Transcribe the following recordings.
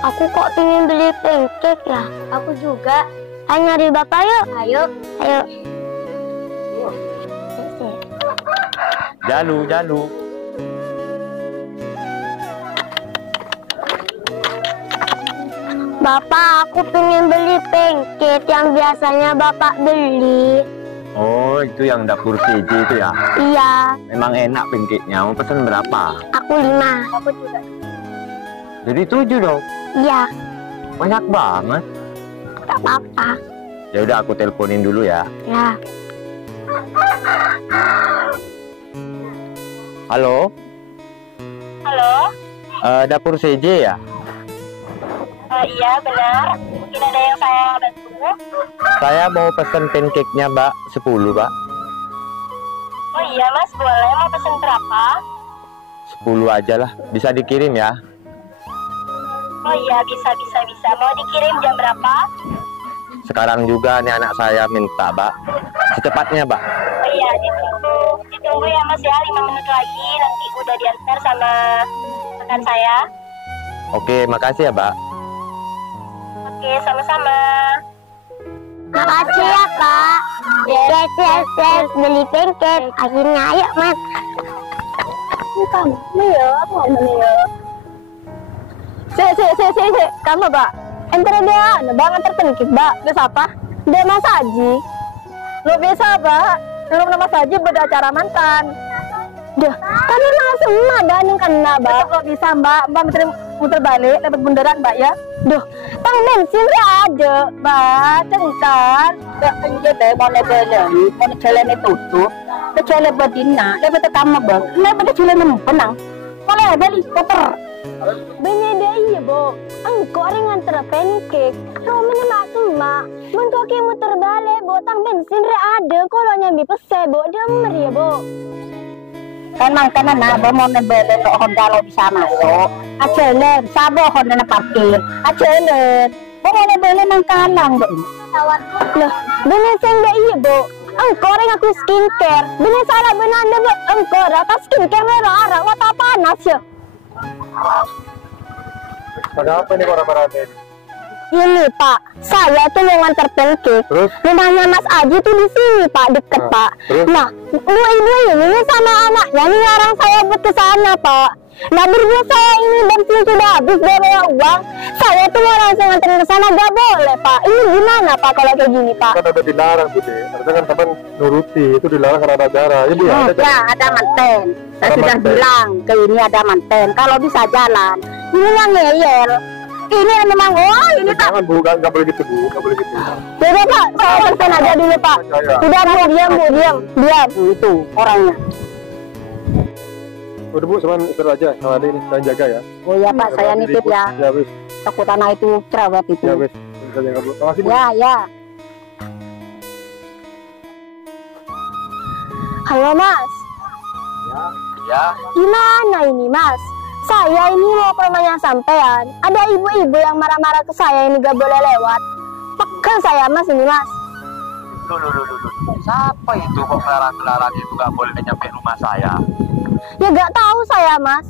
Aku kok pengen beli pancake ya? Aku juga. Ayo nyari bapak yuk. Ayo. Ayo. Jalu. Bapak, aku pengen beli pancake yang biasanya bapak beli. Oh, itu yang dapur CJ itu ya? Iya. Memang enak pancake-nya. Mau pesen berapa? Aku 5. Aku juga. Jadi 7 dong. Iya. Banyak banget. Gak apa-apa. Ya udah aku teleponin dulu ya. Ya. Halo? Halo? Dapur CJ ya? Iya benar. Mungkin ada yang saya bantu. Saya mau pesen pancake-nya, Mbak. 10, Mbak. Oh iya mas, boleh. Mau pesen berapa? 10 aja lah. Bisa dikirim ya? Oh iya, bisa. Mau dikirim jam berapa? Sekarang juga nih anak saya minta, Mbak. Secepatnya, Mbak. Oh iya, ditunggu ya mas ya, 5 menit lagi. Nanti udah diantar sama rekan saya. Oke, makasih ya, Mbak. Oke, sama-sama. Makasih ya, Pak. Yes, beli pancake. Akhirnya, ayo, Mas. Kamu ya, aku ngomong ya. Si. Kamu, Pak. Entar dia, Bang, antar pancake, Pak. Dia siapa? Dia Mas Haji. Lo bisa, Pak. Belum nama Haji beracara mantan. Duh, tapi langsung ada yang kena, Mbak. Kalau bisa, Mbak muter balik, dapat bundaran, Mbak ya. Duh, tang bensin ada, Mbak. Centar. Mbak pengen deh mau jalan tutup. Ke jalan bedina, dapat kamu, Bang. Dapat jalan penang. Boleh balik koper. Bener deh, iya, Bo. Engkau orang nganter pancake. Kau menemak semua. Mengkau ke muter balik, Bo. Tang bensin ada. Kalau nyambi pese, Bo. Demer ya, Bo. Kan mangkana na ba mo na bele to Honda lo bisa masuk. Acelen, sabo Honda na parkir. Acelen. Ba mo na bele nang kalang do. Loh, bener sengga iya, Bo. Engkau orang aku skincare. Bener salah benar Bo. Engkau rata skincare merah arah mata panas ya. Ada apa nih orang-orang ini? Ini Pak, saya tuh mau nganter pancake. Terus? Rumahnya Mas Aji tuh di sini Pak, deket Pak. Terus? Nah, ibu ini sama anaknya nih orang saya buat ke sana Pak. Nah berhubung saya ini bensin sudah habis gak bawa uang, saya tuh mau langsung nganterin ke sana gak boleh Pak. Ini gimana Pak kalau kayak gini Pak? Kan ada dilarang Bude, harusnya kan teman nuruti, itu dilarang karena ada acara. Jadi Ya, ada manten. Saya sudah bilang ke ini ada manten. Kalau bisa jalan, ini yang ngeyel. Ini memang ini tak. jangan Bu, nggak boleh gitu Bu, nggak boleh gitu. Yaudah Pak, saya nganterin aja dulu Pak. Udah Bu, diam. Itu orangnya. Udah Bu, cuman istirahat aja, sama adik ini, saya jaga ya. Oh iya Pak, saya nitip ya. Ya wis, Takut anak itu cerewet itu. ya wis, bisa jaga Bu. Terima kasih Bu. Ya. Halo Mas, Ya. gimana ini Mas? Saya ini mau ke rumahnya sampean. Ada ibu-ibu yang marah-marah ke saya ini gak boleh lewat. Pegel saya Mas ini Mas. Loh. Siapa itu kok melarang itu nggak boleh nyampe rumah saya? Ya gak tahu saya Mas.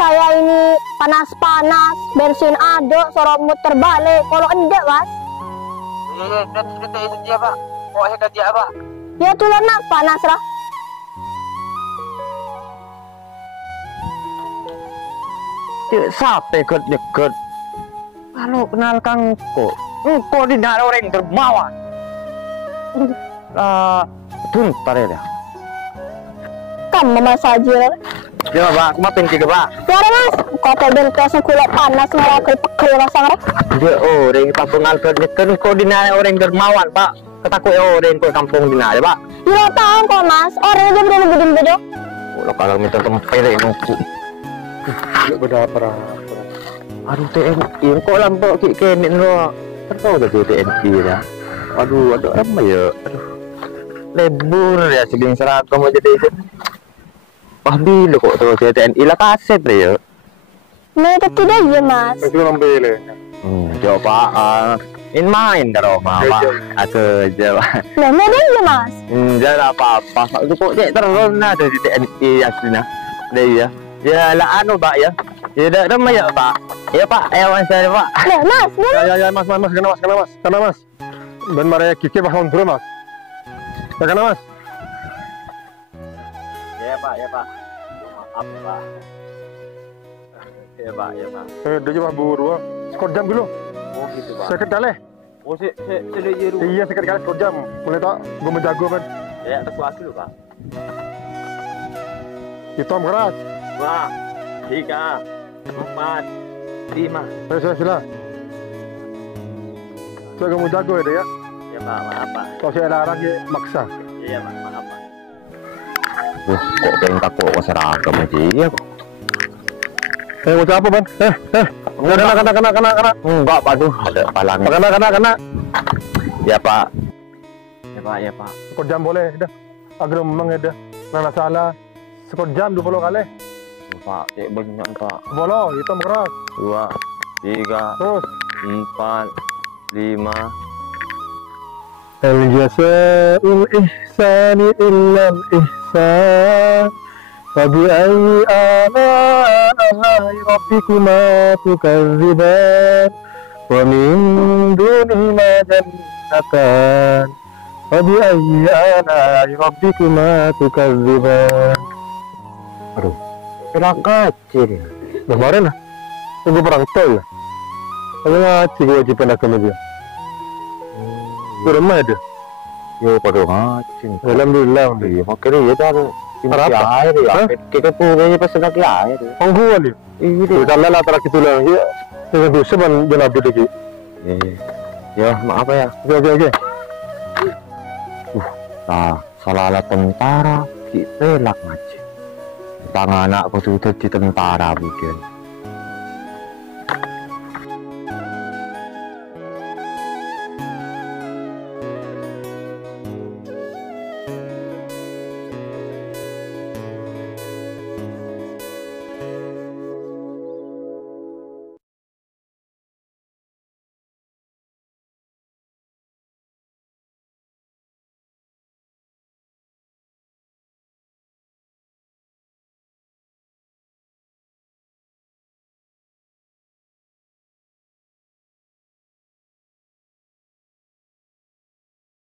Saya ini panas-panas, bensin ada, suruh muter balik. Kalau enggak Mas, Iya, dan cerita itu dia Pak. Kok hebat dia Pak? ya tuh nak panas lah. Sampai deket. Kalau kenal Kang engkau tidak ada orang dermawan. Bentar ya. Kamu Mas aja. Ya Pak, maafin tiga Pak. Ya Mas, kota bentos kulit panas malah pegel rasanya. Dia orang kampung Alfred kan kau dinari orang dermawan Pak. Ketakut orang kau kampung dinari Pak. Ya tahu kok Mas, orang aja belum bedeng-bedeng. Kalau minta tempere nunggu. Nggak beda apa. Aduh TNI, kok lampu kenin lo. Tertawa udah TNI ya. Aduh apa ya? Aduh. Lebur ya sebelum serat kamu jadi itu. Wah bilo kok terus TNI lah kaset ya. Mereka tidak ya Mas. Itu ngambil ya. Coba main kalau Pak. Aku jawab. Lah mereka ya Mas. Jangan apa-apa. Itu kok terus ada di TNI aslinya. Deh ya. Ya lah anu Pak ya. Ya dah ramai ya Pak. Ya Pak, ya Mas saya Pak. Loh, Mas, Ya, mas, kena mas. Ben mare kike bahon dulu mas. Ya kena mas. Ya Pak, ya Pak. Maaf Pak. Ya Pak, ya Pak. Dia juga buru. Skor jam dulu. Oh gitu Pak. Sakit kali. Oh saya jeru. Iya sakit kali skor jam. Boleh tak? Gue menjago kan. Ya terkuat dulu Pak. Hitam keras. 2, 3, 4, 5. Saya sila. Saya kamu jago ya dia. Ya Pak, maaf Pak. Kalau saya larang dia maksa. Iya Pak, maaf Pak. Kok pengen takut ke seragam aja ya kok. Mau apa ban? Kena. Enggak Pak, tuh ada palangnya. Kena. Ya Pak. Ya Pak, ya Pak. Skor jam boleh dah. Agar memang ada. Nana salah. Skor jam 20 kali. Pak, cek banyak Pak. Bolo, hitam keras. 2, 3, Terus. 4, 5. Al-jasa'ul ihsani illal ihsan. Fabi'ayyi ala'i rabbikuma tukadziban. Wa min dunihima jannatan. Fabi'ayyi ala'i rabbikuma tukadziban. Aduh, Kira kecil. kemarin lah. Tunggu perang tol lah. Aku ngaji kewajiban agama dia. Di rumah ada. Yo pada ngacing. Alhamdulillah. Iya, makanya ya dah. Apa? Air ya. Hah? Kita punya pesen lagi air. Anggu kali. Iya Di sana lah terakhir itu lah. Ya, dengan dosa ban jenabu lagi. Ya, maaf ya. Oke. Nah, salah tentara, kita pelak ngaji. Tangan anakku tuh jadi tentara mungkin.